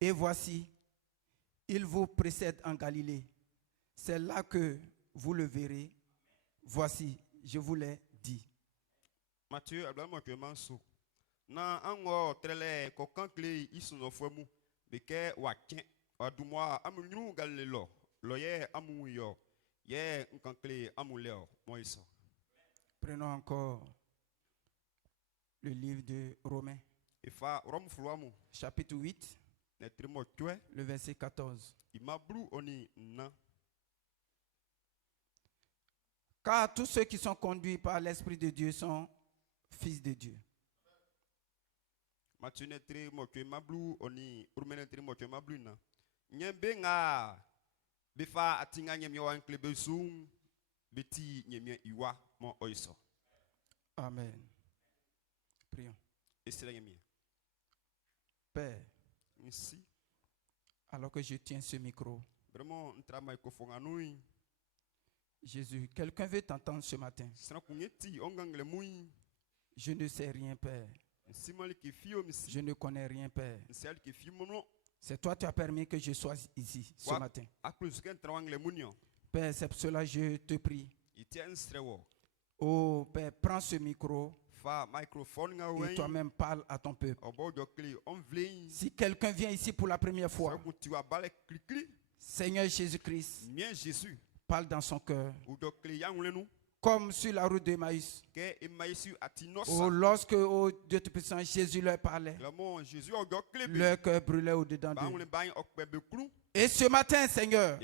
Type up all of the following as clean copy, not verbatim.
Et voici, il vous précède en Galilée. C'est là que vous le verrez. Voici, je vous l'ai dit. Matthieu abdama que manso na ango trele ko kankle isuno fomu beke wakin adumwa amunyu galelo loye amuyo ye kankle amuleo moiso. Prenons encore le livre de Romains, chapitre 8, le verset 14. Car tous ceux qui sont conduits par l'Esprit de Dieu sont fils de Dieu. Amen. Prions. Père, alors que je tiens ce micro, Jésus, quelqu'un veut t'entendre ce matin. Je ne sais rien, Père. Je ne connais rien, Père. C'est toi qui as permis que je sois ici ce matin. Père, c'est pour cela que je te prie. Oh Père, prends ce micro et toi-même parle à ton peuple. Si quelqu'un vient ici pour la première fois, Seigneur Jésus-Christ, parle dans son cœur. Comme sur la route d'Emmaüs. Oh, lorsque oh, Dieu Tout-Puissant, Jésus leur parlait, leur cœur brûlait au-dedans d'eux. Et ce matin, Seigneur,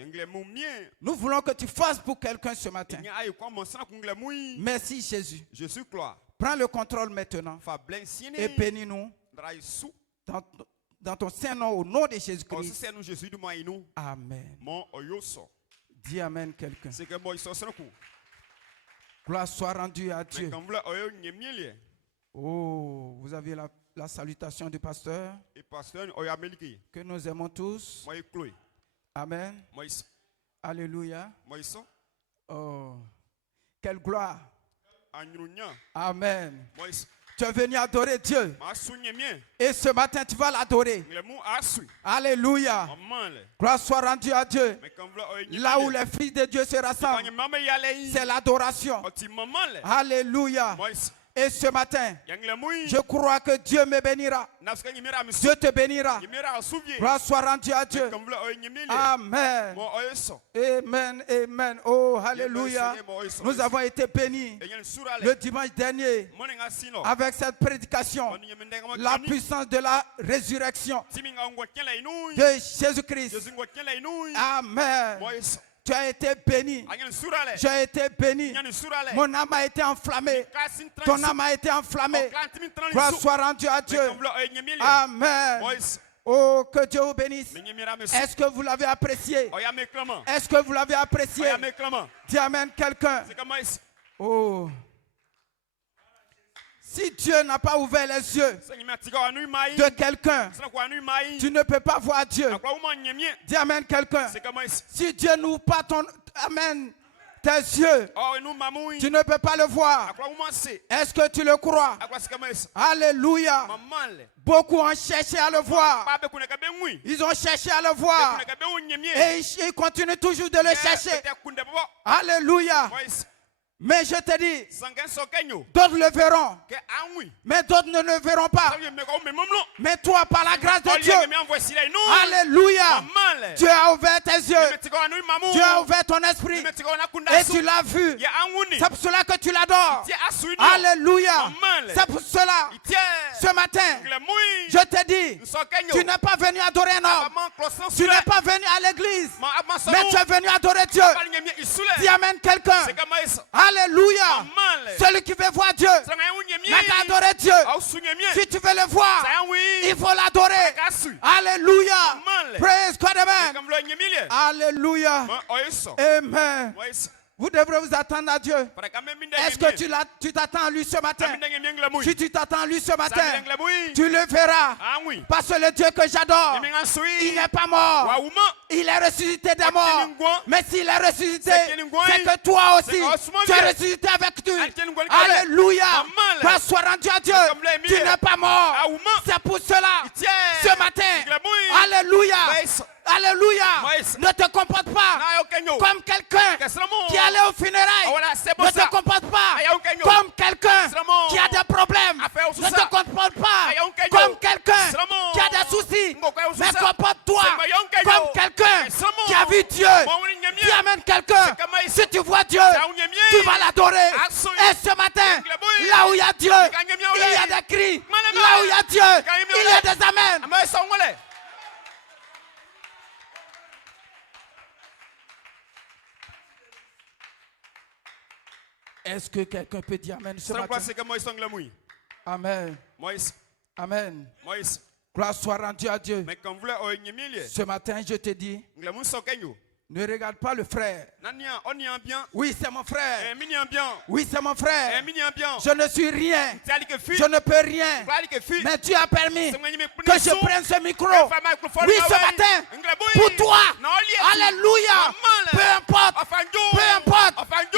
nous voulons que tu fasses pour quelqu'un ce matin. Merci Jésus. Prends le contrôle maintenant et bénis-nous dans ton saint nom, au nom de Jésus-Christ. Amen. Dis Amen quelqu'un. Gloire soit rendue à Dieu. Oh, vous avez la salutation du pasteur que nous aimons tous. Amen. Alléluia. Oh, quelle gloire. Amen. Tu es venu adorer Dieu. Et ce matin, tu vas l'adorer. Alléluia. Gloire soit rendue à Dieu. Là où les fils de Dieu se rassemblent, c'est l'adoration. Alléluia. Et ce matin, je crois que Dieu me bénira. Dieu te bénira. Gloire soit rendue à Dieu. Amen. Amen. Amen. Oh, alléluia. Nous avons été bénis le dimanche dernier avec cette prédication. La puissance de la résurrection de Jésus-Christ. Amen. Tu as été béni. Tu as été béni. Mon âme a été enflammée. Ton âme a été enflammée. Gloire soit rendue à Dieu. Amen. Oh, que Dieu vous bénisse. Est-ce que vous l'avez apprécié? Est-ce que vous l'avez apprécié? Dis Amen quelqu'un. Oh. Si Dieu n'a pas ouvert les yeux de quelqu'un, tu ne peux pas voir Dieu. Dis Amen quelqu'un. Si Dieu n'ouvre pas Amen, tes yeux, tu ne peux pas le voir. Est-ce que tu le crois? Alléluia. Beaucoup ont cherché à le voir. Ils ont cherché à le voir. Et ils continuent toujours de le chercher. Alléluia. Mais je te dis, d'autres le verront, mais d'autres ne le verront pas. Mais toi, par la grâce de Dieu, alléluia, Dieu a ouvert tes yeux, Dieu a ouvert ton esprit, et tu l'as vu. C'est pour cela que tu l'adores. Alléluia. C'est pour cela, ce matin, je te dis, tu n'es pas venu adorer un homme, tu n'es pas venu à l'église, mais tu es venu adorer Dieu. Dis Amen quelqu'un. Alléluia. Celui qui veut voir Dieu n'a qu'à adorer Dieu. Si tu veux le voir, il faut l'adorer. Alléluia. Praise God. Amen. Alléluia. Amen. Vous devrez vous attendre à Dieu. Est-ce que tu t'attends à lui ce matin? Si tu t'attends à lui ce matin, tu le verras. Parce que le Dieu que j'adore, il n'est pas mort. Il est ressuscité des morts. Mais s'il est ressuscité, c'est que toi aussi, tu es ressuscité avec lui. Alléluia. Gloire soit rendue à Dieu. Tu n'es pas mort. C'est pour cela, ce matin, Alléluia. Alléluia. Ne te comporte pas comme quelqu'un qui allait au funérailles. Ne te comporte pas comme quelqu'un qui a des problèmes. Ne te comporte pas comme quelqu'un qui a des soucis. Mais comporte-toi comme quelqu'un qui a vu Dieu. Qui amène quelqu'un. Si tu vois Dieu, tu vas l'adorer. Et ce matin, là où il y a Dieu, il y a des cris. Là où il y a Dieu, il y a des amens. Est-ce que quelqu'un peut dire Amen ce matin? Amen. Amen. Gloire soit rendue à Dieu. Ce matin, je te dis, ne regarde pas le frère. Oui, c'est mon frère. Oui, c'est mon frère. Je ne suis rien. Je ne peux rien. Mais Dieu a permis que je prenne ce micro. Oui, ce matin, pour toi. Alléluia. Peu importe.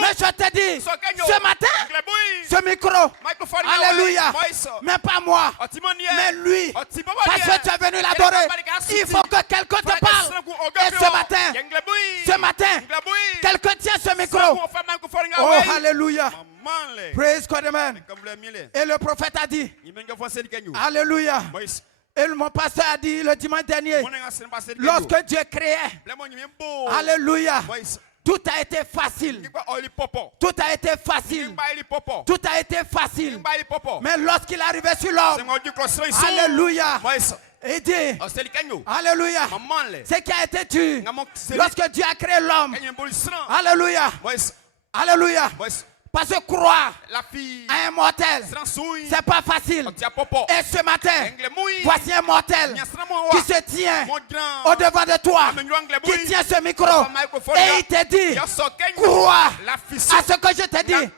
Mais je te dis, ce matin, ce micro. Alléluia. Mais pas moi. Mais lui. Parce que tu es venu l'adorer. Il faut que quelqu'un te parle. Et ce matin, quelqu'un tient ce micro. Oh, alléluia. Praise God, amen. Et le prophète a dit, alléluia. Et mon pasteur a dit le dimanche dernier, lorsque Dieu créait, alléluia, tout a été facile. Tout a été facile. Tout a été facile. Mais lorsqu'il arrivait sur l'homme, alléluia, il dit, alléluia, ce qui a été dur, lorsque Dieu a créé l'homme, alléluia, alléluia, parce que croire à un mortel, c'est pas facile. Et ce matin, voici un mortel qui se tient au devant de toi, qui tient ce micro, et il te dit, crois à ce que je te dis.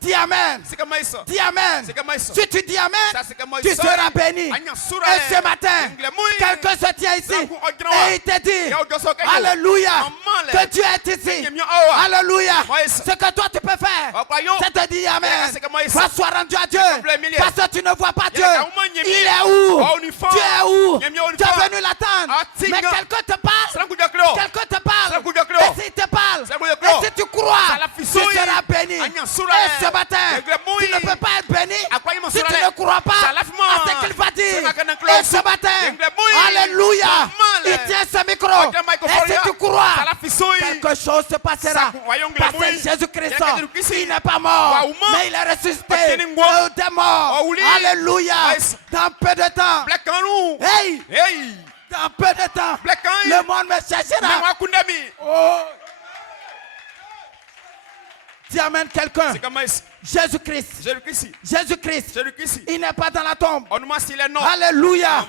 Dis Amen. Dis Amen. Si tu dis Amen, tu seras béni. Et ce matin, quelqu'un se tient ici, et il te dit, alléluia, que Dieu est ici. Alléluia. Ce que toi tu peux faire, c'est te dire Amen. Grâce soit rendu à Dieu. Parce que tu ne vois pas Dieu. Il est où? Tu es où? Tu es venu l'attendre. Mais quelqu'un te parle. Quelqu'un te parle. Et s'il te parle, et si tu crois, tu seras béni. Et ce matin, tu ne peux pas être béni si tu ne crois pas à ce qu'il va dire. Et ce matin, alléluia, il tient ce micro. Et si tu crois, quelque chose se passera. Parce que Jésus-Christ, il n'est pas mort, mais il est ressuscité des morts. Alléluia. Dans peu de temps, hey, dans peu de temps, le monde me cherchera. Oh. Dis Amen quelqu'un. Jésus-Christ. Jésus-Christ. Il n'est pas dans la tombe. Alléluia.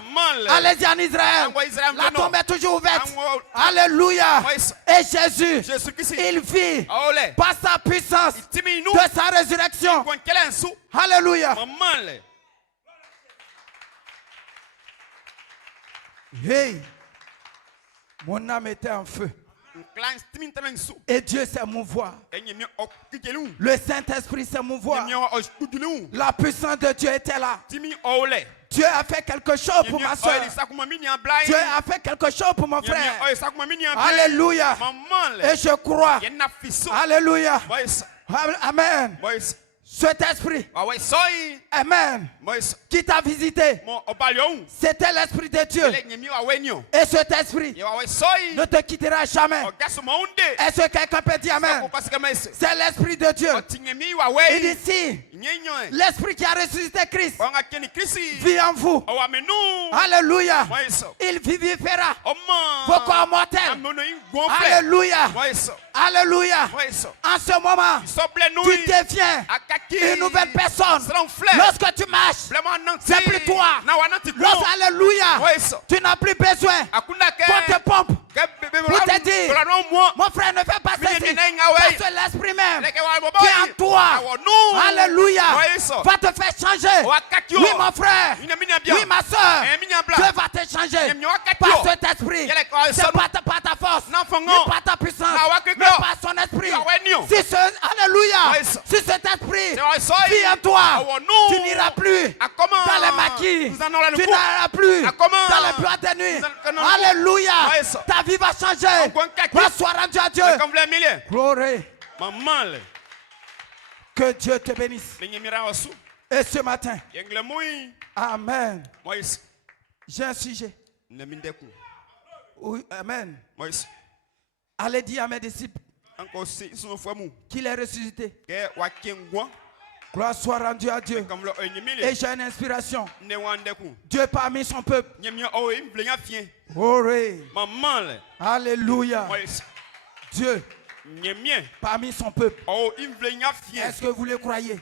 Allez-y en Israël. La tombe est toujours ouverte. Alléluia. Et Jésus, il vit par sa puissance de sa résurrection. Alléluia. Hey, mon âme était en feu. Et Dieu s'est mouvoir. Le Saint-Esprit s'est mouvoir. La puissance de Dieu était là. Dieu a fait quelque chose pour ma soeur. Dieu a fait quelque chose pour mon frère. Alléluia. Et je crois. Alléluia. Amen. Cet esprit, amen, qui t'a visité, c'était l'esprit de Dieu. Et cet esprit ne te quittera jamais. Est-ce que quelqu'un peut dire amen? C'est l'esprit de Dieu. Il dit si l'esprit qui a ressuscité Christ vit en vous, alléluia, il vivifiera vos corps mortels. Alléluia. Alléluia. En ce moment, tu deviens une nouvelle personne. Lorsque tu marches, c'est plus toi. Alléluia, tu n'as plus besoin qu'on te pompe pour te dire, mon frère ne fait pas ceci. Parce que l'esprit même qui est en toi, alléluia, va te faire changer. Oui, mon frère, oui, ma soeur, Dieu va te changer. Par cet esprit, c'est pas ta force, ni par ta puissance, mais par son esprit. Si ce, alléluia, si cet esprit vit en toi, tu n'iras plus dans les maquis, tu n'iras plus dans les boîtes de nuit. Alléluia, ta vie va changer. Gloire soit rendue à Dieu. Gloire. Que Dieu te bénisse. Et ce matin, amen. J'ai un sujet. Oui, amen. Allez dire à mes disciples qu'il est ressuscité. Gloire soit rendue à Dieu. Et j'ai une inspiration. Dieu parmi son peuple. Alléluia. Dieu parmi son peuple. Est-ce que vous le croyez?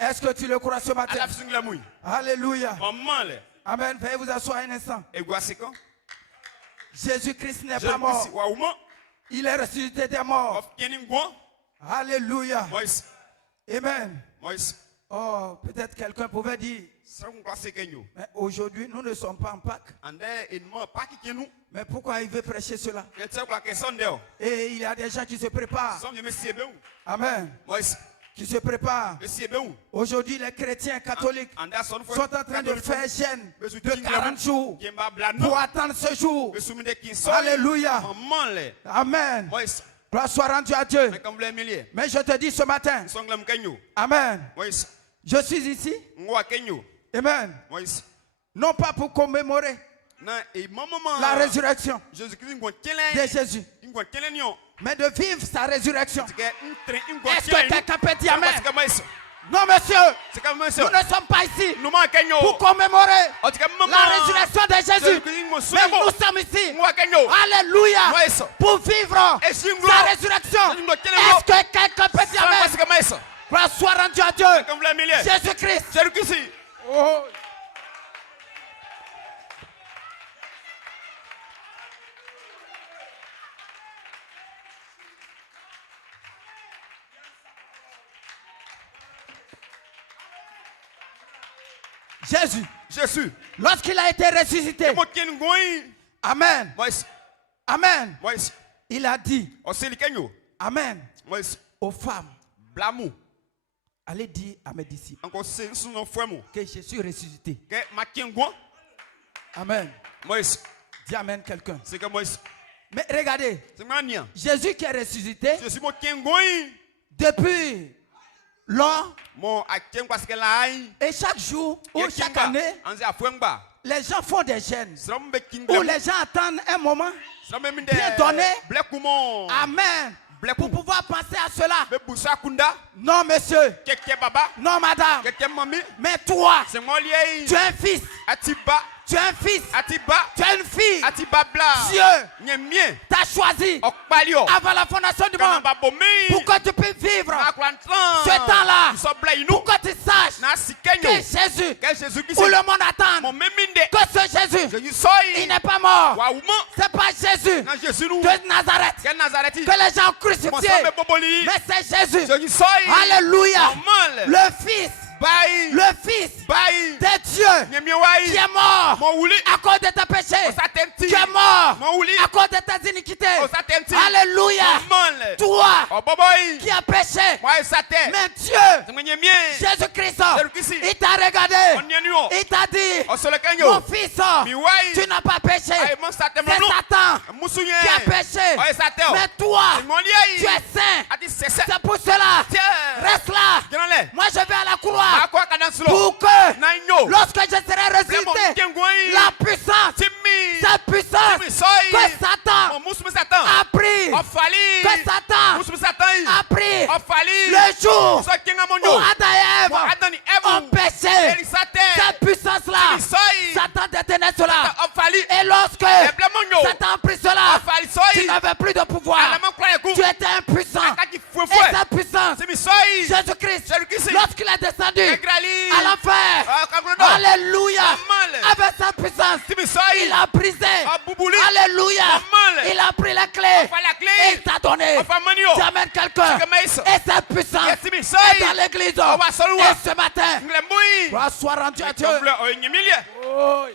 Est-ce que tu le crois ce matin? Alléluia. Amen. Veuillez vous asseoir un instant. Jésus-Christ n'est pas mort. Il est ressuscité des morts. Alléluia. Amen. Oh, peut-être quelqu'un pouvait dire, mais aujourd'hui, nous ne sommes pas en Pâques. Mais pourquoi il veut prêcher cela? Et il y a des gens qui se préparent. Amen. Qui se préparent. Aujourd'hui, les chrétiens catholiques sont en train de faire jeûne de 40 jours pour attendre ce jour. Alléluia. Amen. Gloire soit rendue à Dieu. Mais je te dis ce matin, amen. Je suis ici. Amen. Non pas pour commémorer la résurrection de Jésus, mais de vivre sa résurrection. Est-ce que quelqu'un peut dire amen? Non, monsieur, nous ne sommes pas ici pour commémorer la résurrection de Jésus, mais nous sommes ici, alléluia, pour vivre sa résurrection. Est-ce que quelqu'un peut dire amen? Gloire soit rendue à Dieu. Jésus-Christ. Oh. Jésus, lorsqu'il a été ressuscité, amen, amen, il a dit, amen, aux femmes, allez dire à mes disciples que je suis ressuscité. Amen. Dis amen quelqu'un. Mais regardez, Jésus qui est ressuscité, depuis lors, et chaque jour ou chaque année, les gens font des jeûnes où les gens attendent un moment bien donné. Amen. Pour pouvoir penser à cela. Non, monsieur. Non, madame. Mais toi, tu es un fils. Tu es un fils. Tu es une fille. Dieu t'a choisi avant la fondation du monde pour que tu puisses vivre ce temps-là. Pour que tu saches que Jésus, où le monde attend, que ce Jésus, il n'est pas mort. C'est pas Jésus de Nazareth que les gens ont crucifié. Mais c'est Jésus. Alléluia. Le Fils. Le Fils de Dieu qui est mort à cause de tes péchés, qui est mort à cause de tes iniquités. Alléluia. Toi qui as péché, mais Dieu, Jésus-Christ, il t'a regardé, il t'a dit, mon fils, tu n'as pas péché, c'est Satan qui a péché, mais toi, tu es saint. C'est pour cela, reste là. Moi je vais à la croix pour que lorsque je serai ressuscité, la puissance, cette puissance que Satan a pris, que Satan a pris le jour où Adam et Ève ont péché, cette puissance-là, Satan détenait cela. Et lorsque Satan a pris cela, tu n'avais plus de pouvoir, tu étais impuissant. Et cette puissance, Jésus-Christ, lorsqu'il est descendu à l'enfer, alléluia, avec sa puissance, il a brisé, alléluia, il a pris la clé et il t'a donné. Tu amènes quelqu'un et sa puissance est dans l'église. Et ce matin, gloire soit rendue à Dieu. Oh.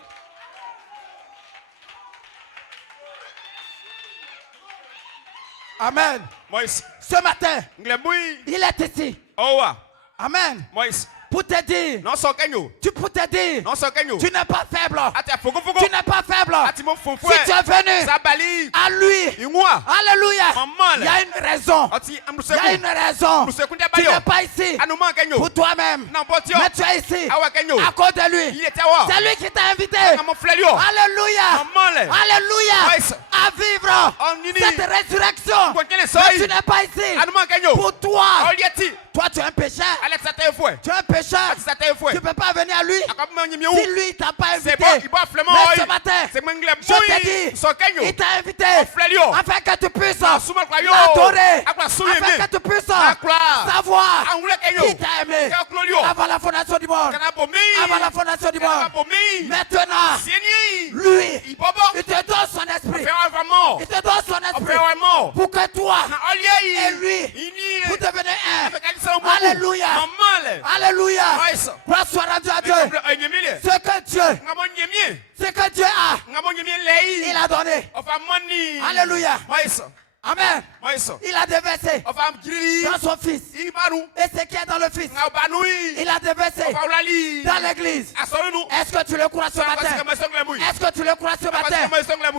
Amen. Moïse. Ce matin, Nglebui. il est ici. Owa. Amen. Moïse. Pour te dire, Non so kenyo. pour te dire, Non so kenyo. tu n'es pas faible. Ati afogo fogo. Tu n'es pas faible. Ati mo fonfou. Si tu es venu Sabali. à lui, Inwa. alléluia, Maman, il y a une raison. Ati Il y amruseku. a une raison. Amruseku Tu bayo. n'es pas ici Anuma kenyo. pour toi-même, Non potio. mais tu es ici Awa kenyo. à cause de lui. Il était wa. C'est lui qui t'a invité. Mon flelio. Alléluia. Maman le. Alléluia. Moïse. À vivre On nini. cette résurrection. Kwa kele Mais soyi. tu n'es pas ici Anuma kenyo. pour toi. Olieti. Toi, tu es un pécheur. Alex atefwe. Tu es un pécheur. Ati atefwe. Tu ne peux pas venir à lui Akabuma nyimi si ou. lui il t'a pas C'est invité. bon, il va flemmer. Mais ce matin, C'est mengle je te bui. dis, So kenyo. il t'a invité Flelio. afin que tu puisses Suma kwa yo. l'adorer, Akwa suye afin me. que tu puisses Akwa. savoir Angule kenyo. qui t'a aimé Kaya klolio. avant la fondation du monde. Kana bomi. Avant la fondation du Kana monde. bomi. Maintenant, Sieni. lui, Ibobo. il te donne son esprit. Faire vraiment. Il te donne son esprit Faire vraiment. pour que toi Na oliei. et lui, Ini. vous devenez un. Alléluia. Alléluia. Maman le. Alléluia. Moïse. Gloire soit rendue à Dieu. Enyemile. Ce que Dieu, Ngamo nyemie. ce que Dieu a, Ngamo nyemie lei. il a donné. Ofa money. Alléluia. Moïse. Amen. Moïse. Il a déversé Ofa mkiri. dans son fils. Ibaru. Et ce qui est dans le fils, Ngabanui. il a déversé Ofa ulali. dans l'église. Asonu. Est-ce que tu le crois ce matin? Est-ce que tu le crois ce matin?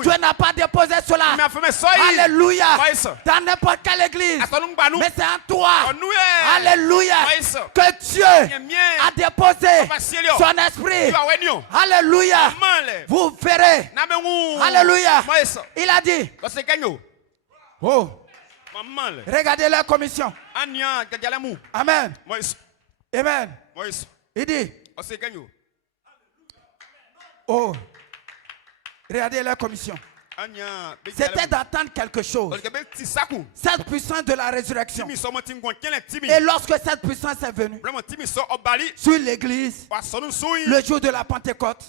Dieu n'a pas déposé cela. Alléluia. Dans n'importe quelle église. Mais c'est en toi. Alléluia. Que Dieu a déposé son esprit. Alléluia. Vous verrez. Alléluia. Il a dit. Oh. Regardez la commission. Amen. Amen. Il dit. Oh. Regardez la commission. C'était d'attendre quelque chose. Cette puissance de la résurrection. Et lorsque cette puissance est venue sur l'église, le jour de la Pentecôte.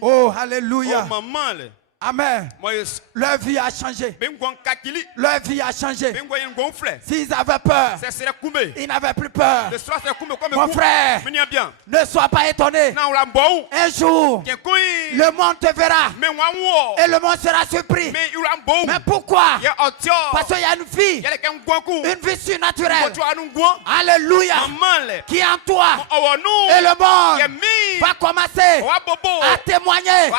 Oh, alléluia. Amen. Leur vie a changé. Leur vie a changé. S'ils avaient peur, ils n'avaient plus peur. Mon frère, ne sois pas étonné. Un jour, le monde te verra. Et le monde sera surpris. Mais pourquoi? Parce qu'il y a une vie surnaturelle. Alléluia. Qui est en toi. Et le monde va commencer à témoigner.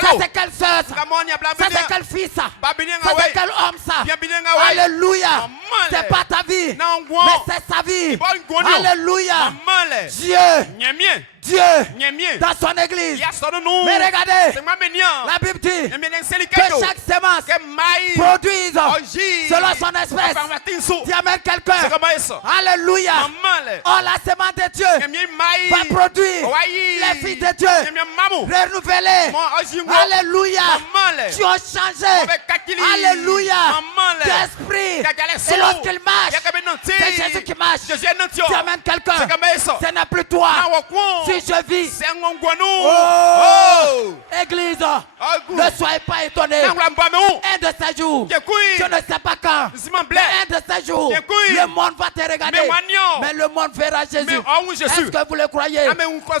Ça c'est quelle sœur? Ça c'est quel fils ça? Ça c'est quel homme ça? Alléluia. C'est pas ta vie, mais c'est sa vie. Alléluia. Dieu dans son église. Mais regardez, la Bible dit que chaque semence produise selon son espèce. Dis amen quelqu'un. Alléluia. Oh, la semence de Dieu va produire les fils de Dieu renouvelés. Alléluia. Qui ont changé. Alléluia. D'esprit. Et lorsqu'il marche, c'est Jésus qui marche. Dis amen quelqu'un. Ce n'est plus toi. Si je vis. Oh. Église, ne soyez pas étonnés. Un de ces jours, je ne sais pas quand, mais un de ces jours, le monde va te regarder, mais le monde verra Jésus. Est-ce que vous le croyez?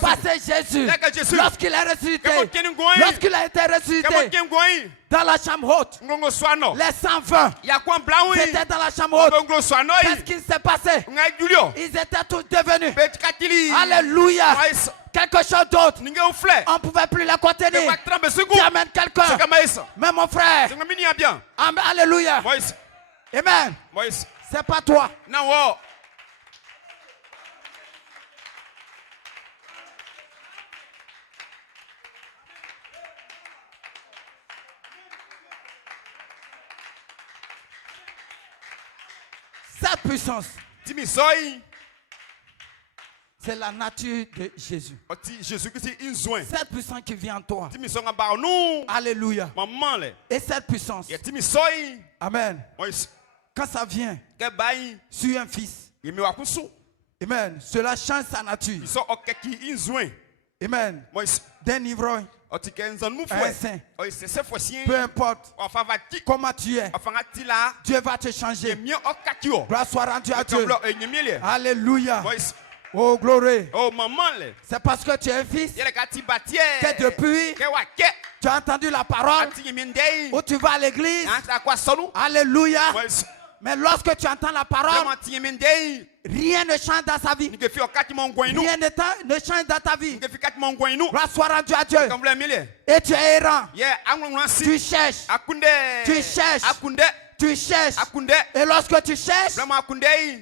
Parce que Jésus, lorsqu'il est ressuscité, lorsqu'il a été ressuscité dans la chambre haute, les 120 étaient dans la chambre haute. Qu'est-ce qui s'est passé? Ils étaient tous devenus. Alléluia. Quelque chose d'autre. On ne pouvait plus les contenir. Qui amène quelqu'un. Mais mon frère. Alléluia. Amen. C'est pas toi. Cette puissance, c'est la nature de Jésus. Cette puissance qui vient en toi. Alléluia. Et cette puissance, amen, quand ça vient sur un fils, amen, cela change sa nature. Amen. D'un ivrogne à un saint, peu importe comment tu es, Dieu va te changer. Gloire soit rendue à Dieu. Alléluia. Oh, glory. Oh, maman, C'est parce que tu es un fils que depuis tu as entendu la parole où tu vas à l'église. Alléluia. Mais lorsque tu entends la parole, rien ne change dans sa vie. Rien ne change dans ta vie. Grâce soit rendue à Dieu. Et tu es errant. Tu cherches. Tu cherches. Tu cherches. Et lorsque tu cherches,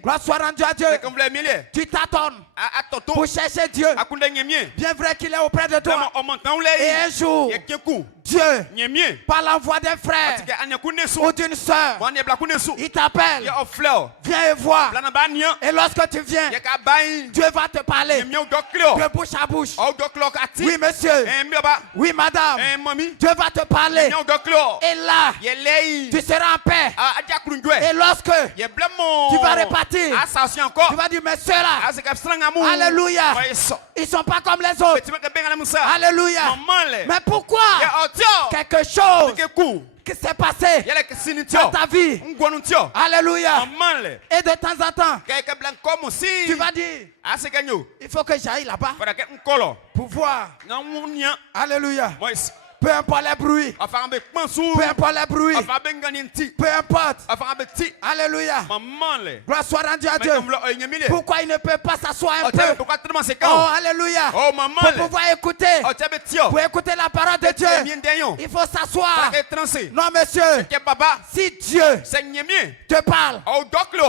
grâce soit rendue à Dieu, tu t'attends pour chercher Dieu. Bien vrai qu'il est auprès de toi. Et un jour, Dieu, par l'envoi d'un frère ou d'une soeur, il t'appelle. Viens et vois. Et lorsque tu viens, Dieu va te parler de bouche à bouche. Oui, monsieur. Oui, madame. Dieu va te parler. Et là, tu seras en paix. Et lorsque tu vas repartir, tu vas dire, mais ceux-là, alléluia, ils ne sont pas comme les autres. Alléluia. Mais pourquoi quelque chose qui s'est passé dans ta vie? Alléluia. Et de temps en temps, tu vas dire, il faut que j'aille là-bas pour voir. Alléluia. Peu importe les bruits. Peu importe les bruits. Peu importe. Alléluia. Gloire soit rendue à Dieu. Pourquoi il ne peut pas s'asseoir un peu? Oh, alléluia. Pour pouvoir écouter. Pour écouter la parole de Dieu, il faut s'asseoir. Non, monsieur. Si Dieu te parle,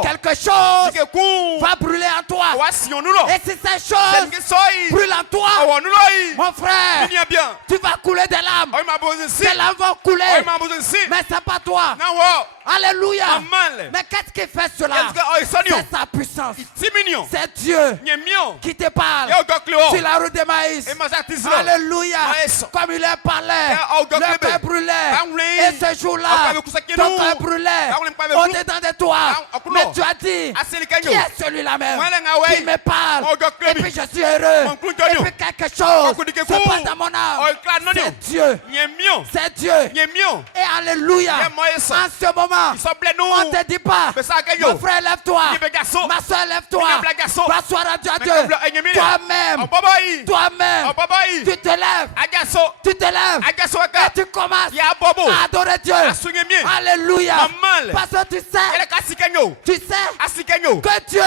quelque chose va brûler en toi. Et si ces choses brûlent en toi, mon frère, tu vas couler des larmes. Tes larmes vont couler. Mais c'est pas toi. Alléluia. Mais qu'est-ce qui fait cela? C'est sa puissance. C'est Dieu qui te parle sur la route de maïs. Alléluia. Comme il est parlé, le cœur brûlait. Et ce jour-là, ton cœur brûlait au-dedans de toi. Mais tu as dit, qui est celui-là même qui me parle? Et puis je suis heureux. Et puis quelque chose se passe dans mon âme. C'est Dieu. C'est Dieu. Et alléluia. En ce moment, on ne te dit pas, mon frère, lève-toi. Ma soeur, lève-toi. Va soir à Dieu, à Dieu. Toi-même, tu te lèves. Tu te lèves. Et tu commences à adorer Dieu. Alléluia. Parce que tu sais que Dieu,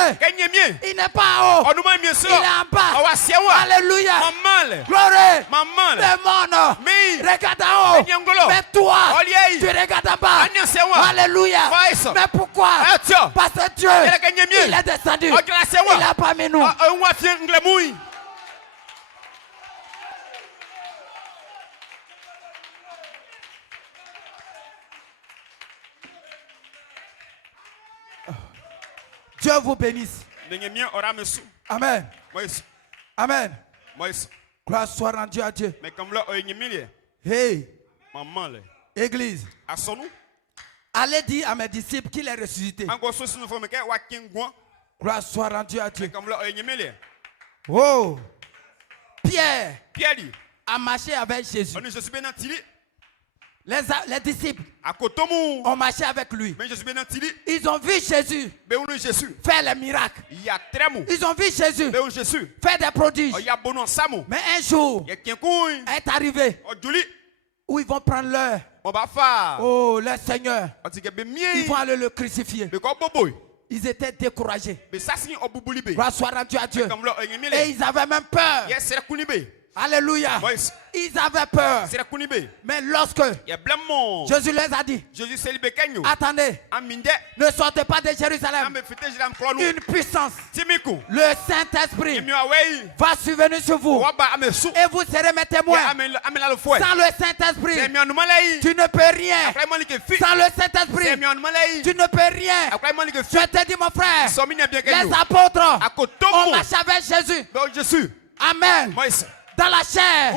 il n'est pas en haut. Il est en bas. Alléluia. Gloire. Le monde regarde en haut. Mais toi, tu regardes en bas. Alléluia. Mais pourquoi? Parce que Dieu, il est descendu. Il a parmi nous. Dieu vous bénisse. Amen. Amen. Gloire soit rendue à Dieu. Hey, Église, allez dire à mes disciples qu'il est ressuscité. Gloire soit rendue à Dieu. Oh, Pierre a marché avec Jésus. Les disciples ont marché avec lui. Ils ont vu Jésus faire les miracles. Ils ont vu Jésus faire des prodiges. Mais un jour est arrivé où ils vont prendre leur, oh, leur Seigneur. Ils vont aller le crucifier. Ils étaient découragés. Gloire soit rendue à Dieu. Et ils avaient même peur. Alléluia. Ils avaient peur. Mais lorsque Jésus les a dit, attendez, ne sortez pas de Jérusalem. Une puissance, le Saint-Esprit va survenir sur vous. Et vous serez mes témoins. Sans le Saint-Esprit, tu ne peux rien. Sans le Saint-Esprit, tu ne peux rien. Je te dis, mon frère, les apôtres ont marché avec Jésus. Amen. dans la chair.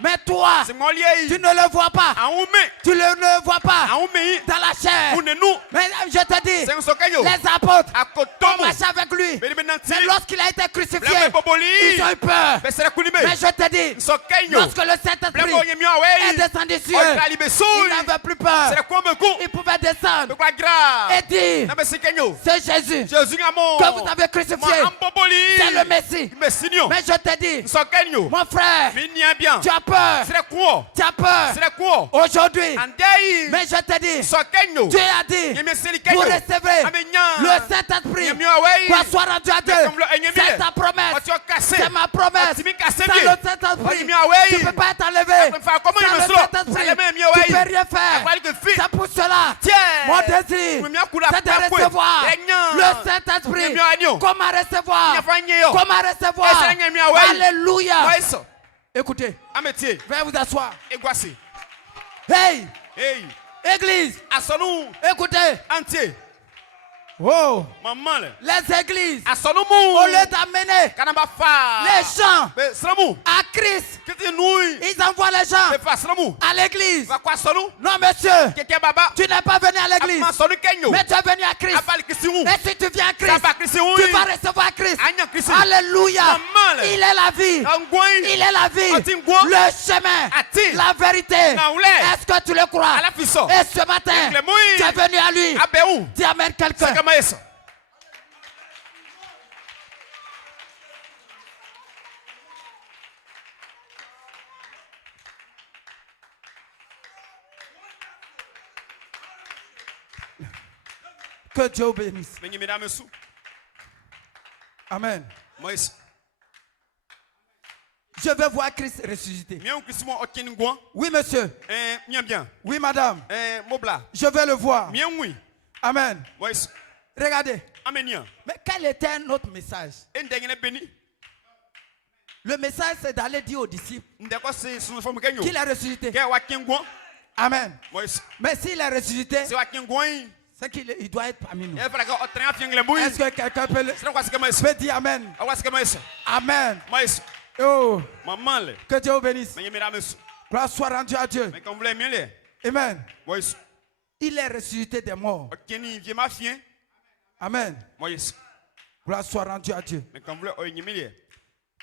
Mais toi, tu ne le vois pas. Tu ne le vois pas dans la chair. Mais je te dis, les apôtres ont marché avec lui. Mais lorsqu'il a été crucifié, ils ont eu peur. Mais je te dis, lorsque le Saint-Esprit est descendu sur eux, ils n'avaient plus peur. Ils pouvaient descendre et dire, c'est Jésus que vous avez crucifié. C'est le Messie. Mais je te dis, mon frère, tu as peur. Tu as peur aujourd'hui. Mais je te dis, Dieu a dit, vous recevez le Saint-Esprit. Quoi soit rendu à Dieu. C'est ta promesse. C'est ma promesse. Sans le Saint-Esprit, tu ne peux pas être enlevé. Sans le Saint-Esprit, tu ne peux rien faire. C'est pour cela, mon désir, c'est de recevoir le Saint-Esprit. Comment recevoir? Comment recevoir? Alléluia. Écoutez, veuillez vous asseoir. Hey, Église, écoutez. Oh, les églises, au lieu d'amener les gens à Christ, ils envoient les gens à l'église. Non, monsieur, tu n'es pas venu à l'église, mais tu es venu à Christ. Et si tu viens à Christ, tu vas recevoir Christ. Alléluia. Il est la vie. Il est la vie, le chemin, la vérité. Est-ce que tu le crois? Et ce matin, tu es venu à lui. Dis amen quelqu'un. Que Dieu bénisse. Amen. Je veux voir Christ ressuscité. Oui, monsieur. Oui, madame. Je veux le voir. Amen. Regardez. Mais quel était notre message? Le message, c'est d'aller dire aux disciples qu'il est ressuscité. Amen. Mais s'il est ressuscité, c'est qu'il doit être parmi nous. Est-ce que quelqu'un peut dire Amen? Amen. Oh. Que Dieu vous bénisse. Gloire soit rendue à Dieu. Amen. Il est ressuscité des morts. Amen. Gloire soit rendue à Dieu.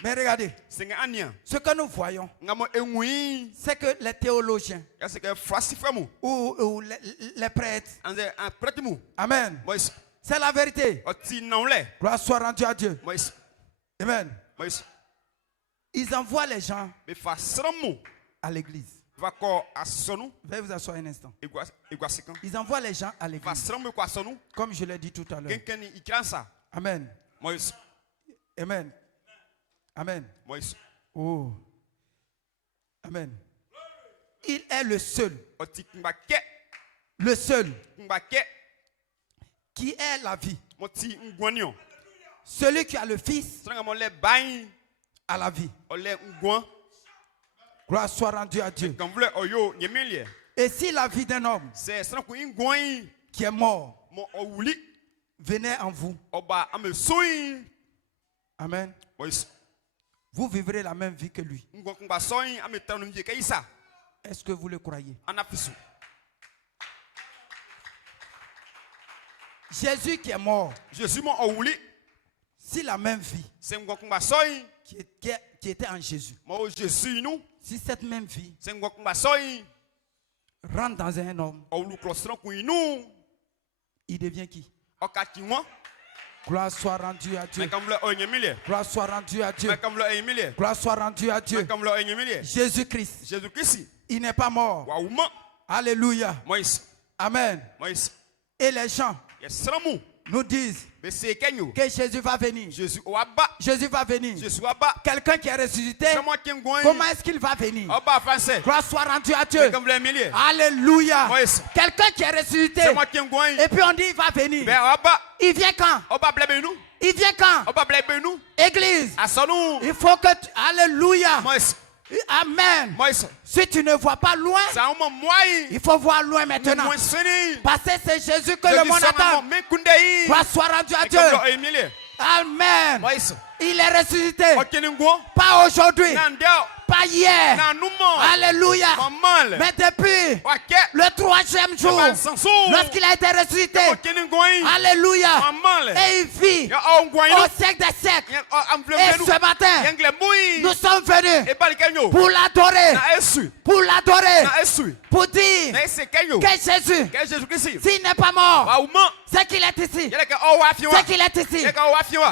Mais regardez, ce que nous voyons, c'est que les théologiens ou les prêtres, amen, c'est la vérité. Gloire soit rendue à Dieu. Amen. Ils envoient les gens à l'église. Veuillez vous asseoir un instant. Ils envoient les gens à l'église. Comme je l'ai dit tout à l'heure. Amen. Amen. Amen. Oh. Amen. Il est le seul. Le seul qui est la vie. Celui qui a le Fils a la vie. Gloire soit rendue à Dieu. Et si la vie d'un homme qui est mort venait en vous, amen, vous vivrez la même vie que lui. Est-ce que vous le croyez? Jésus qui est mort, si la même vie qui était en Jésus, si cette même vie rentre dans un homme, il devient qui? Gloire soit rendue à Dieu. Gloire soit rendue à Dieu. Gloire soit rendue à Dieu. Jésus-Christ, il n'est pas mort. Alléluia. Amen. Et les gens nous disent que Jésus va venir. Jésus va venir. Quelqu'un qui est ressuscité, comment est-ce qu'il va venir? Gloire soit rendue à Dieu. Alléluia. Quelqu'un qui est ressuscité, et puis on dit il va venir. Il vient quand? Il vient quand? Église, il faut que alléluia. Amen. Si tu ne vois pas loin, il faut voir loin maintenant. Parce que c'est Jésus que le monde attend. Gloire soit rendue à Dieu. Amen. Il est ressuscité. Pas aujourd'hui. Pas hier. Alléluia. Mais depuis le 3e jour, lorsqu'il a été ressuscité, alléluia, et il vit au siècle des siècles. Et ce matin, nous sommes venus pour l'adorer, pour dire que Jésus, s'il n'est pas mort, c'est qu'il est ici. C'est qu'il est ici.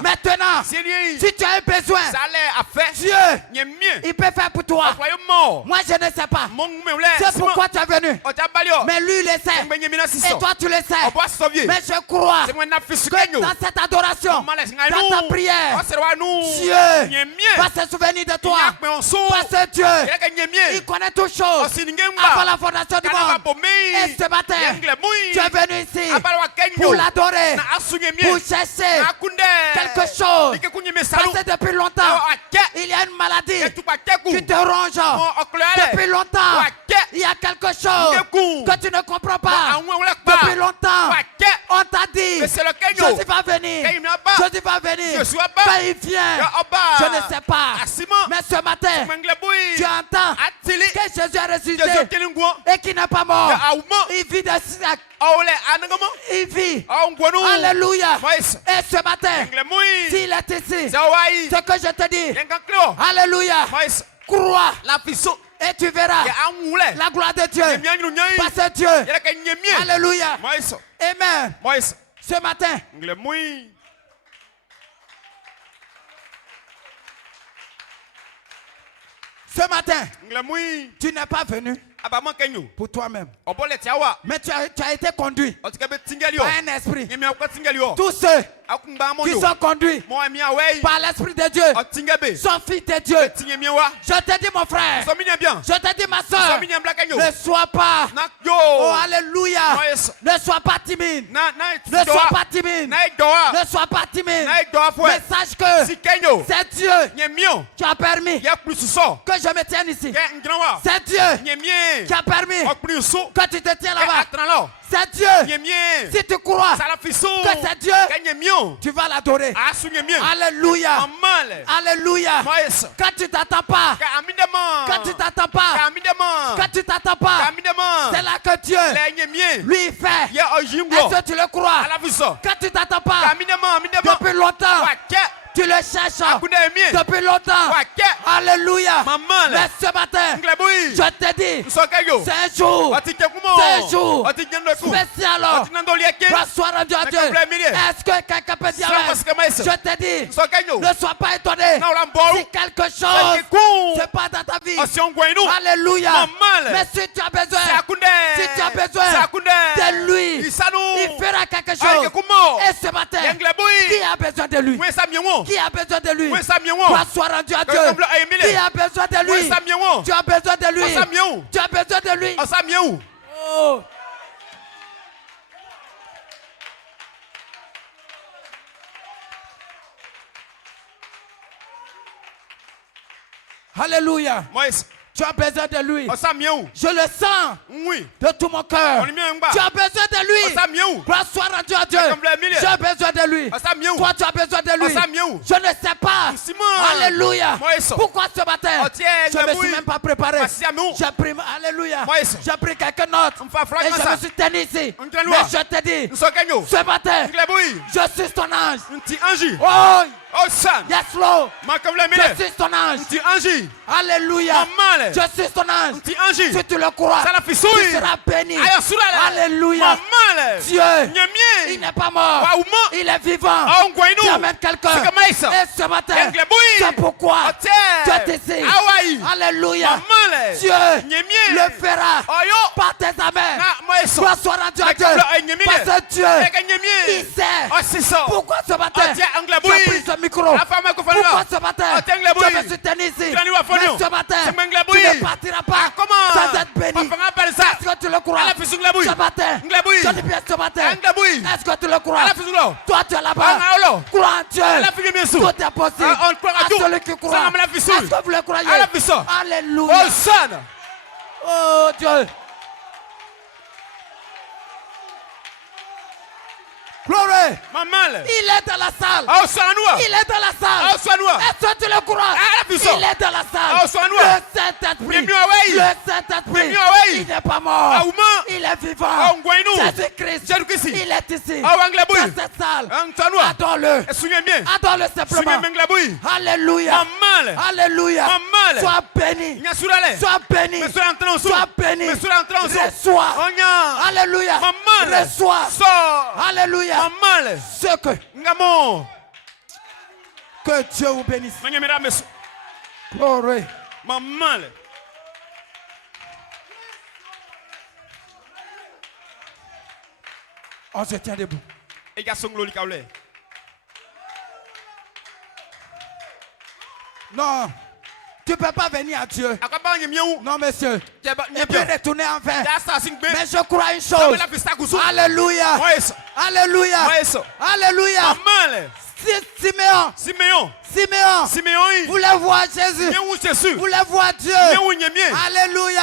Maintenant, si tu as un besoin, Dieu, il peut faire pour toi. Moi, je ne sais pas. C'est pourquoi tu es venu. Mais lui, il le sait. Et toi, tu le sais. Mais je crois que dans cette adoration, dans ta prière, Dieu va se souvenir de toi. Parce que Dieu, il connaît toutes choses avant la fondation du monde. Et ce matin, tu es venu ici pour l'adorer, pour chercher quelque chose. Parce que depuis longtemps, il y a une maladie qui te ronge. Depuis longtemps, il y a quelque chose que tu ne comprends pas. Depuis longtemps, on t'a dit, Jésus va venir. Jésus va venir. Mais il vient. Je ne sais pas. Mais ce matin, tu entends que Jésus est ressuscité et qu'il n'est pas mort. Il vit de sac. Il vit. Alléluia. Et ce matin, s'il est ici, ce que je te dis, alléluia, crois et tu verras la gloire de Dieu. Parce que Dieu, alléluia, amen. Ce matin, ce matin, tu n'es pas venu pour toi-même. Mais tu as été conduit par un esprit. Tous ceux qui sont conduits par l'Esprit de Dieu sont fils de Dieu. Je te dis, mon frère, je te dis, ma soeur, ne sois pas, oh alléluia, ne sois pas timide. Ne sois pas timide. Ne sois pas timide. Mais sache que c'est Dieu qui a permis que je me tienne ici. C'est Dieu qui a permis que tu te tiens là-bas. C'est Dieu. Si tu crois que c'est Dieu, tu vas l'adorer. Alléluia. Alléluia. Quand tu t'attends pas, c'est là que Dieu lui fait. Est-ce que tu le crois? Quand tu t'attends pas, depuis longtemps, tu le cherches depuis longtemps. Alléluia. Mais ce matin, je te dis, c'est un jour spécial. Grâce soit rendue à Dieu. Est-ce que quelqu'un peut dire je te dis, ne sois pas étonné si quelque chose se passe dans ta vie. Alléluia. Mais si tu as besoin, de lui, il fera quelque chose. Et ce matin, qui a besoin de lui? Qui a besoin de lui? Grâce soit rendue à Dieu. Qui a besoin de lui? Tu as besoin de lui. Tu as besoin de lui. Oh. Alléluia. Tu as besoin de lui. Je le sens de tout mon cœur. Tu as besoin de lui. Grâce soit rendue à Dieu. J'ai besoin de lui. Toi, tu as besoin de lui. Je ne sais pas. Alléluia. Pourquoi ce matin, je ne me suis même pas préparé. J'ai pris, alléluia. J'ai pris quelques notes. Et je me suis tenu ici. Mais je te dis, ce matin, je suis ton ange. Oh, yes, Lord. Je suis ton ange. Alléluia. Je suis ton ange. Si tu le crois, tu seras béni. Alléluia. Dieu, il n'est pas mort. Il est vivant. Tu amènes quelqu'un. Et ce matin, c'est pourquoi tu es ici. Alléluia. Dieu le fera par tes amens. Gloire soit rendue à Dieu. Parce que Dieu, il sait pourquoi ce matin tu as pris ce micro. Pourquoi ce matin je me suis tenu ici. Mais ce matin, tu ne partiras pas sans être béni. Est-ce que tu le crois? Ce matin, je dis bien ce matin. Est-ce que tu le crois? Toi, tu es là-bas. Crois en Dieu. Tout est possible. À celui qui croit. Est-ce que vous le croyez? Alléluia. Oh Dieu. Glory. Maman. Il est dans la salle. Ah, sois-nous. Il est dans la salle. Ah, sois-nous. Est-ce que tu le crois? Il est dans la Ah, salle. sois-nous. Le Saint-Esprit. Le Saint-Esprit. Il n'est pas mort. Il est vivant. Jésus-Christ. Il est ici. Dans cette salle. Adore-le. Adore-le simplement. Alléluia. Alléluia. Sois béni. Sois béni. Sois béni. Reçois. Alléluia. Reçois. Alléluia. Ce que Dieu vous bénisse. Glory. On se tient debout. Non. Tu ne peux pas venir à Dieu. Non, monsieur. Et puis retourner en vain. Mais je crois une chose. Alléluia. Alléluia. Alléluia. Siméon voulait voir Jésus. Voulait voir Dieu. Alléluia.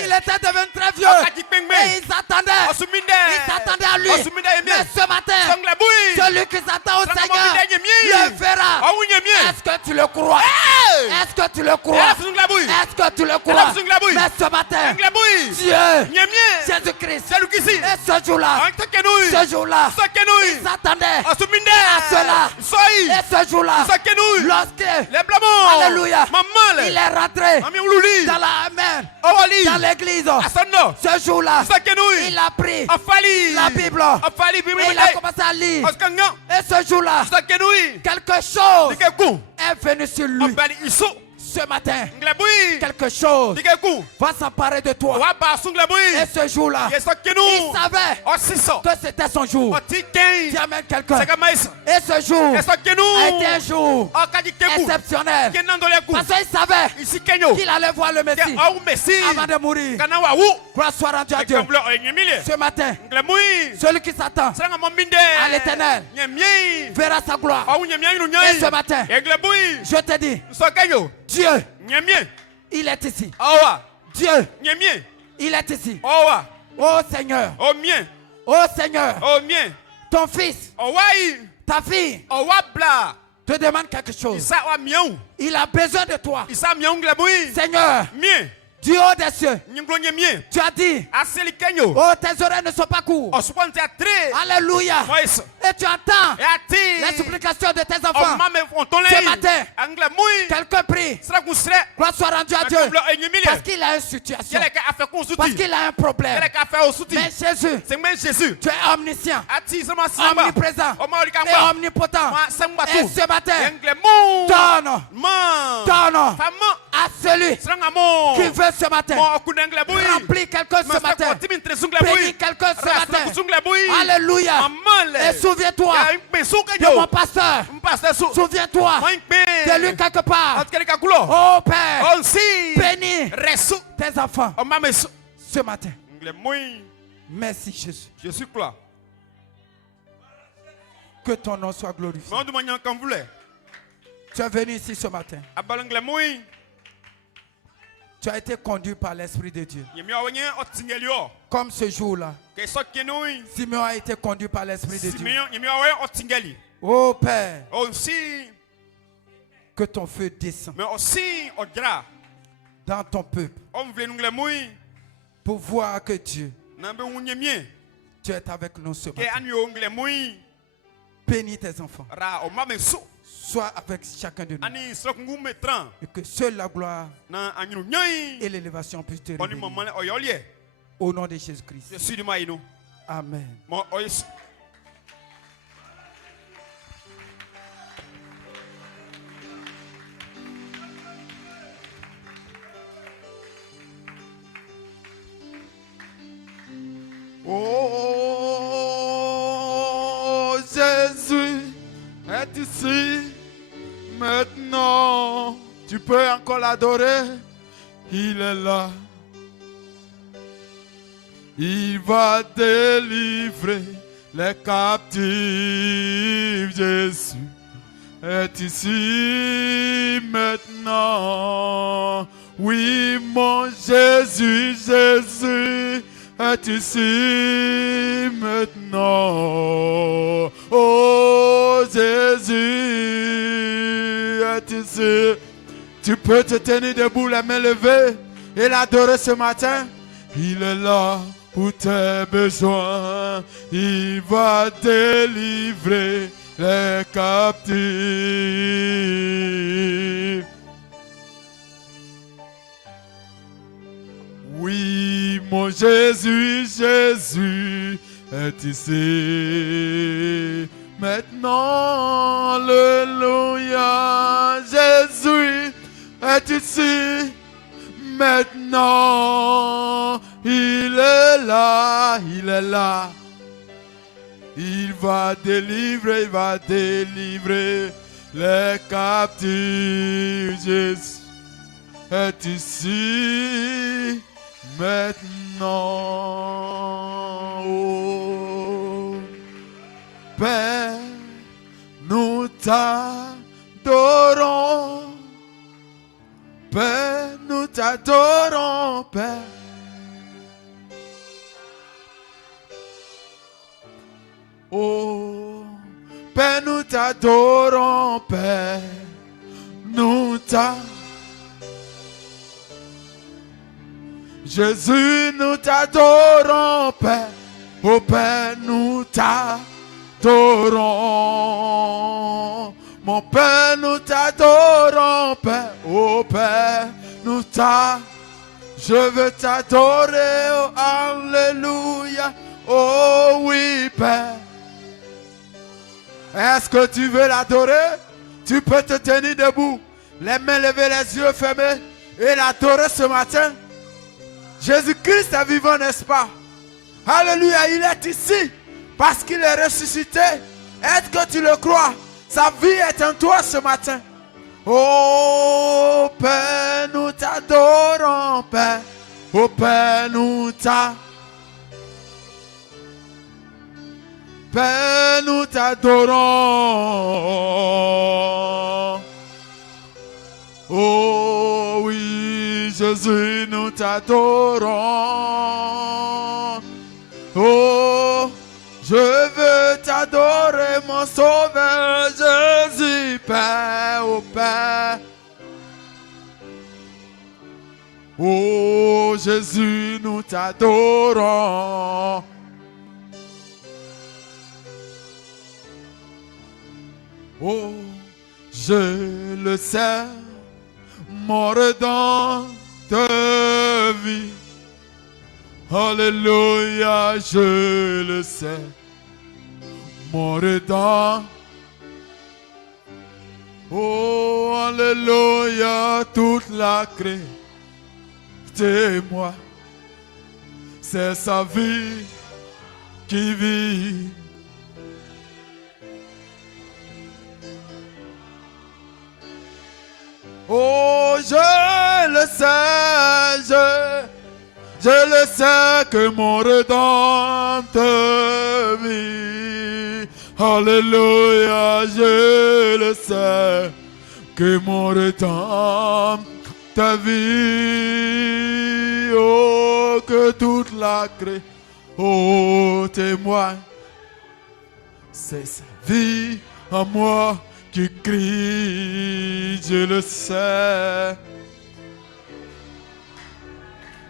Il était devenu très vieux. Et il s'attendait à lui. Mais ce matin, celui qui s'attend au Seigneur le verra. Est-ce que tu le crois? Est-ce que tu le crois? Est-ce que tu le crois? Mais ce matin, Dieu, Jésus-Christ, et ce jour-là, il s'attendait à cela. Et ce jour-là, lorsque, alléluia, il est rentré dans dans l'église, ce jour-là, il a pris la Bible et il a commencé à lire. Et ce jour-là, quelque chose est venu sur lui. Ce matin, quelque chose va s'emparer de toi. Et ce jour-là, il savait que c'était son jour. Dis amen quelqu'un. Et ce jour a été un jour exceptionnel. Parce qu'il savait qu'il allait voir le Messie avant de mourir. Gloire soit rendue à Dieu. Ce matin, celui qui s'attend à l'Éternel verra sa gloire. Et ce matin, je te dis, Dieu, il est ici. Dieu, il est ici. Oh Seigneur. Oh Seigneur. Ton fils, ta fille, te demande quelque chose. Il a besoin de toi. Seigneur, du haut des cieux, tu as dit, oh, tes oreilles ne sont pas courtes. Alléluia. Et tu entends les supplications de tes enfants. Ce matin, quelqu'un prie. Gloire soit rendue à Dieu. Parce qu'il a une situation. Parce qu'il a un problème. Mais Jésus, tu es omniscient, omniprésent et omnipotent. Et ce matin, donne à celui qui veut ce matin. Remplis quelqu'un ce matin. Bénis quelqu'un ce matin. Alléluia. Et souviens-toi de mon pasteur. Souviens-toi de lui quelque part. Oh Père, bénis tes enfants ce matin. Merci Jésus. Je suis gloire. Que ton nom soit glorifié. Tu es venu ici ce matin. Tu as été conduit par l'Esprit de Dieu. Comme ce jour-là, Simeon a été conduit par l'Esprit de Dieu. Oh Père, que ton feu descende dans ton peuple pour voir que Dieu, tu es avec nous ce matin. Bénis tes enfants. Sois avec chacun de nous. Et que seule la gloire et l'élévation puissent te révéler. Au nom de Jésus-Christ. Amen. Oh, Jésus est ici. Maintenant, tu peux encore l'adorer. Il est là. Il va délivrer les captifs. Jésus est ici maintenant. Oui, mon Jésus, Jésus est ici maintenant. Oh, Jésus est ici. Tu peux te tenir debout, les mains levées, et l'adorer ce matin. Il est là pour tes besoins. Il va délivrer les captifs. Oui, mon Jésus, Jésus est ici. Maintenant, alléluia, Jésus est ici. Maintenant, il est là, il est là. Il va délivrer les captifs. Jésus est ici. Maintenant, oh, Père, nous t'adorons. Père, nous t'adorons, Père. Oh, Père, nous t'adorons, Père. Nous t'adorons. Jésus, nous t'adorons, Père. Oh Père, nous t'adorons. Mon Père, nous t'adorons, Père. Oh Père, nous t'adorons. Je veux t'adorer, oh Alléluia. Oh oui, Père. Est-ce que tu veux l'adorer? Tu peux te tenir debout, les mains levées, les yeux fermés, et l'adorer ce matin. Jésus-Christ est vivant, n'est-ce pas? Alléluia, il est ici parce qu'il est ressuscité. Est-ce que tu le crois? Sa vie est en toi ce matin. Oh Père, nous t'adorons, Père. Oh Père, nous t'adorons. Père, nous t'adorons. Oh oui, Jésus, nous t'adorons. Oh, je veux t'adorer, mon sauveur, Jésus, Père, oh Père. Oh, Jésus, nous t'adorons. Oh, je le sais, mort dans ta vie. Alléluia, je le sais, mort dans. Oh, alléluia, toute la création, moi, c'est sa vie qui vit. Oh, je le sais, je le sais que mon Rédempteur vit. Alléluia, je le sais que mon Rédempteur vit. Oh, que toute la création, oh, témoigne, c'est sa vie en moi qui crie, je le sais.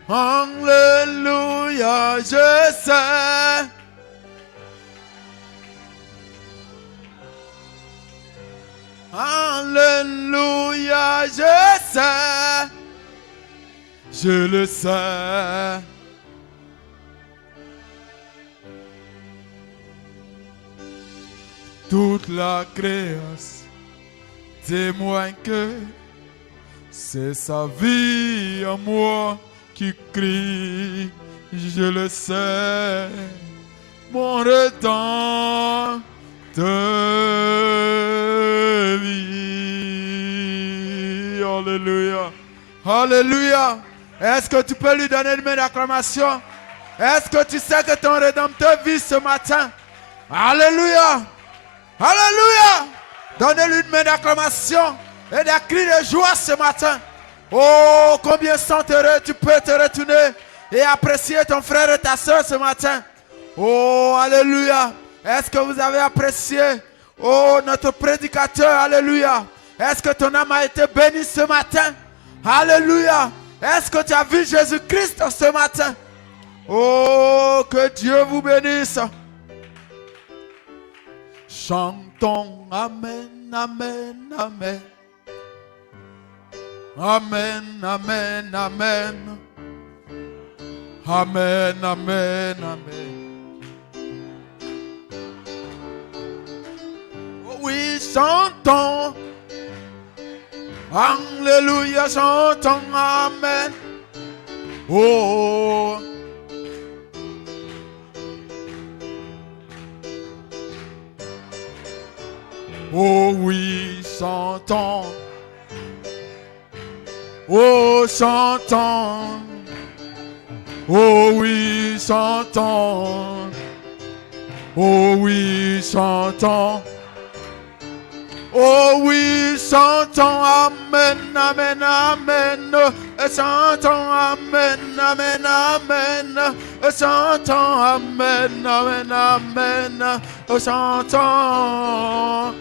Alléluia, je sais. Alléluia, je sais. Je le sais. Toute la création témoigne que c'est sa vie en moi qui crie, je le sais, mon Rédempteur vit. Alléluia. Alléluia. Est-ce que tu peux lui donner une main d'acclamation? Est-ce que tu sais que ton Rédempteur vit ce matin? Alléluia. Alléluia. Donnez-lui une main d'acclamation et des cris de joie ce matin. Oh, combien sont heureux, tu peux te retourner et apprécier ton frère et ta soeur ce matin. Oh, alléluia. Est-ce que vous avez apprécié, oh, notre prédicateur, alléluia. Est-ce que ton âme a été bénie ce matin? Alléluia. Est-ce que tu as vu Jésus-Christ ce matin? Oh, que Dieu vous bénisse. Chantons Amen, Amen, Amen. Amen, Amen, Amen. Amen, Amen, Amen. Oh oui, chantons. Alléluia, chantons Amen. Oh. Oh oui, chantons. Oh, chantons. Oh oui, chantons. Oh oui, chantons. Oh oui, chantons Amen, Amen, Amen. Et chantons Amen, Amen, Amen. Et chantons Amen, Amen, Amen. Et chantons.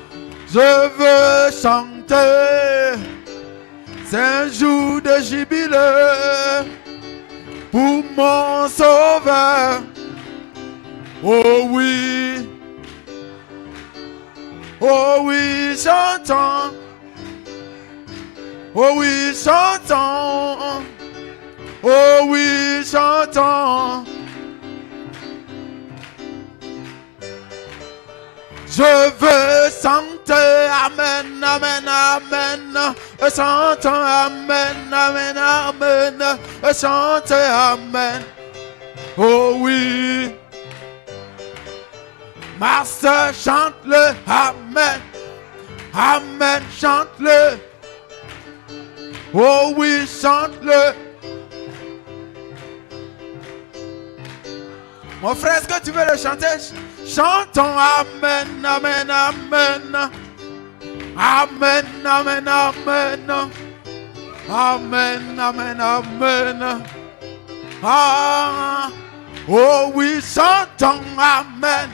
Je veux chanter. C'est un jour de jubilé pour mon sauveur. Oh oui. Oh oui, chantons. Oh oui, chantons. Oh oui, chantons. Je veux chanter Amen, Amen, Amen. Chantons Amen, Amen, Amen. Chantez Amen. Oh oui. Ma soeur, chante-le, Amen, Amen, chante-le. Oh oui, chante-le. Mon frère, est-ce que tu veux le chanter? Chantons Amen, Amen, Amen. Amen, Amen, Amen. Amen, Amen, Amen. Ah, oh oui, chantons Amen.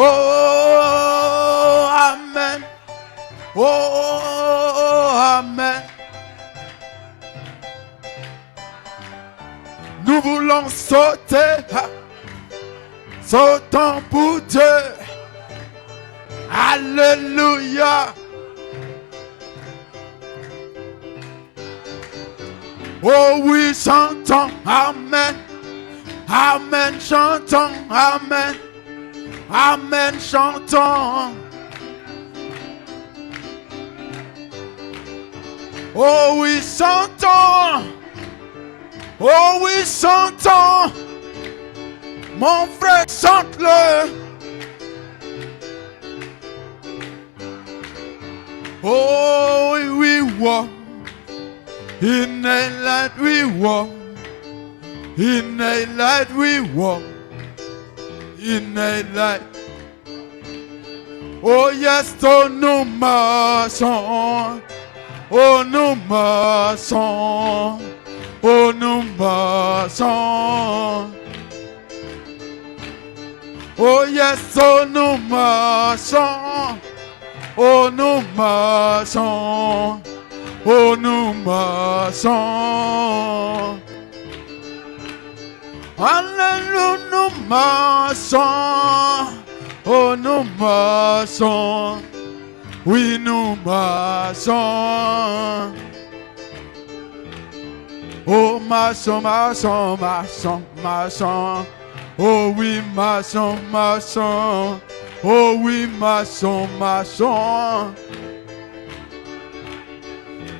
Oh, Amen. Oh, Amen. Nous voulons sauter. Sautons pour Dieu. Alléluia. Oh oui, chantons. Amen. Amen, chantons. Amen. Amen, chantons. Oh oui, chantons. Oh oui, chantons. Mon frère, chante-le. Oh oui, we walk. In a light we walk. In a light we walk. In a light. Oh yes, oh nous marchons. Oh nous marchons. Oh nous marchons. Oh yes, oh nous marchons. Oh nous marchons. Oh nous marchons. Alléluia, nous marchons. Oh nous marchons. Oui, nous marchons. Oh marchons, marchons, marchons, marchons. Oh oui, marchons, marchons. Oh oui, marchons, marchons.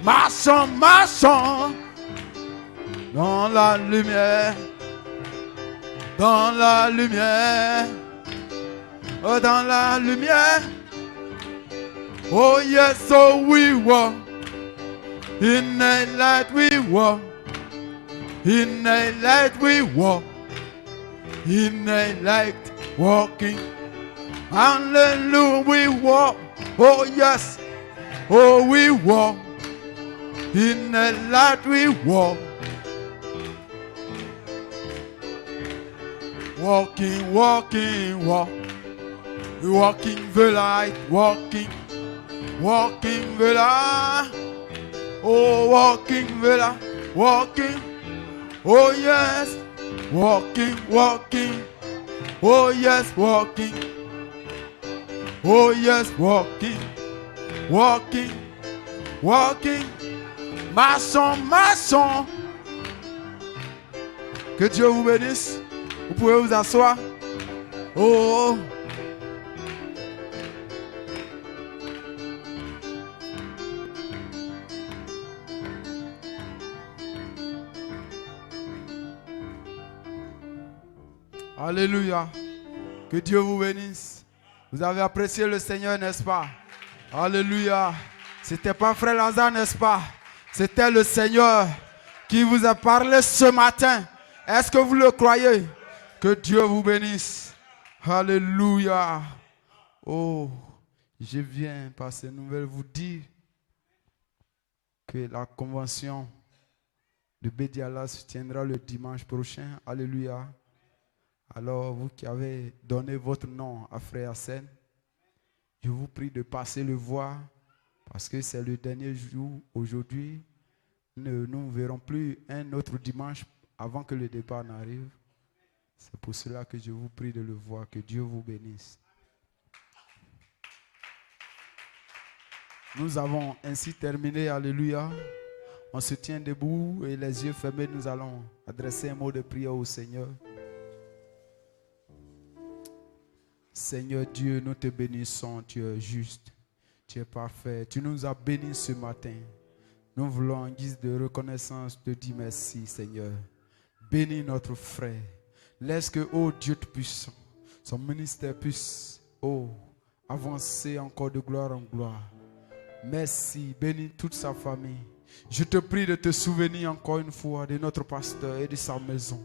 Marchons, marchons. Dans la lumière. Dans la lumière. Oh, dans la lumière. Oh yes, so we walk. In a light we walk. In a light we walk. In a light walking. Hallelujah, we walk. Oh yes. Oh, we walk. In a light we walk. Walking, walking, walk. Walking the light, walking, walking the light. Oh, walking the light, walking. Oh, yes, walking, walking. Oh, yes, walking. Oh, yes, walking, walking, walking. Marchons, marchons. Que Dieu vous bénisse. Vous pouvez vous asseoir. Oh. Alléluia. Que Dieu vous bénisse. Vous avez apprécié le Seigneur, n'est-ce pas? Alléluia. C'était pas Frère Lazare, n'est-ce pas? C'était le Seigneur qui vous a parlé ce matin. Est-ce que vous le croyez? Que Dieu vous bénisse. Alléluia. Oh, je viens par ces nouvelles vous dire que la convention de Bédiala se tiendra le dimanche prochain. Alléluia. Alors, vous qui avez donné votre nom à Frère Hassan, je vous prie de passer le voir parce que c'est le dernier jour aujourd'hui. Nous ne verrons plus un autre dimanche avant que le départ n'arrive. C'est pour cela que je vous prie de le voir. Que Dieu vous bénisse. Nous avons ainsi terminé. Alléluia. On se tient debout et les yeux fermés, nous allons adresser un mot de prière au Seigneur. Seigneur Dieu, nous te bénissons, tu es juste, tu es parfait. Tu nous as bénis ce matin. Nous voulons en guise de reconnaissance te dire merci, Seigneur. Bénis notre frère. Laisse que, oh Dieu Tout-Puissant, son ministère puisse, oh, avancer encore de gloire en gloire. Merci, bénis toute sa famille. Je te prie de te souvenir encore une fois de notre pasteur et de sa maison.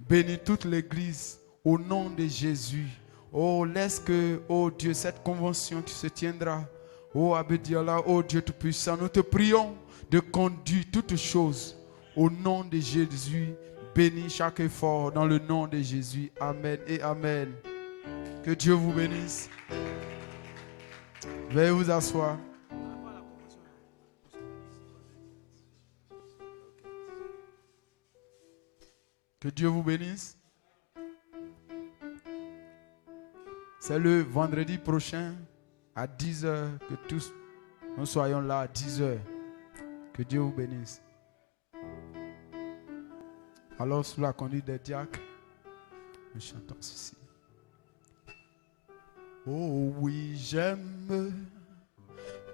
Bénis toute l'église au nom de Jésus. Oh, laisse que, oh Dieu, cette convention qui se tiendra, oh Abediala, oh Dieu Tout-Puissant, nous te prions de conduire toutes choses au nom de Jésus. Bénis chaque effort dans le nom de Jésus. Amen et Amen. Que Dieu vous bénisse. Veuillez vous asseoir. Que Dieu vous bénisse. C'est le vendredi prochain à 10h que tous nous soyons là à 10h. Que Dieu vous bénisse. Alors sous la conduite des diacres, nous chantons ceci. Oh oui, j'aime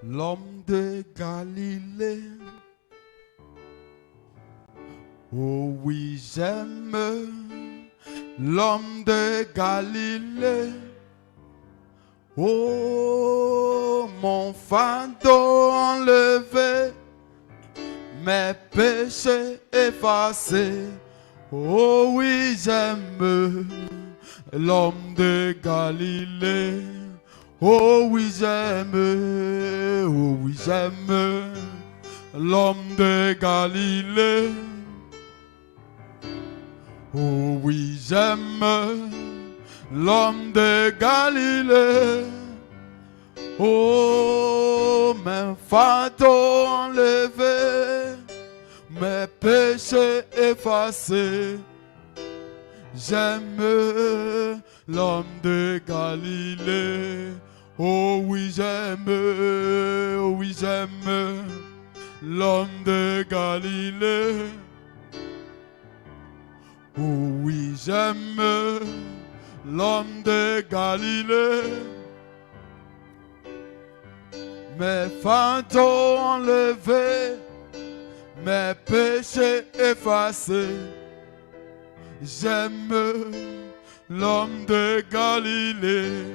l'homme de Galilée. Oh oui, j'aime l'homme de Galilée. Oh, mon fardeau enlevé, mes péchés effacés. Oh oui, j'aime l'homme de Galilée. Oh oui, j'aime l'homme de Galilée. Oh oui, j'aime l'homme de Galilée. Oh, mes fardeaux enlevés, mes péchés effacés. J'aime l'homme de Galilée. Oh oui, j'aime l'homme de Galilée. Oh oui, j'aime l'homme de Galilée. Mes fardeaux enlevés, mes péchés effacés. J'aime l'homme de Galilée.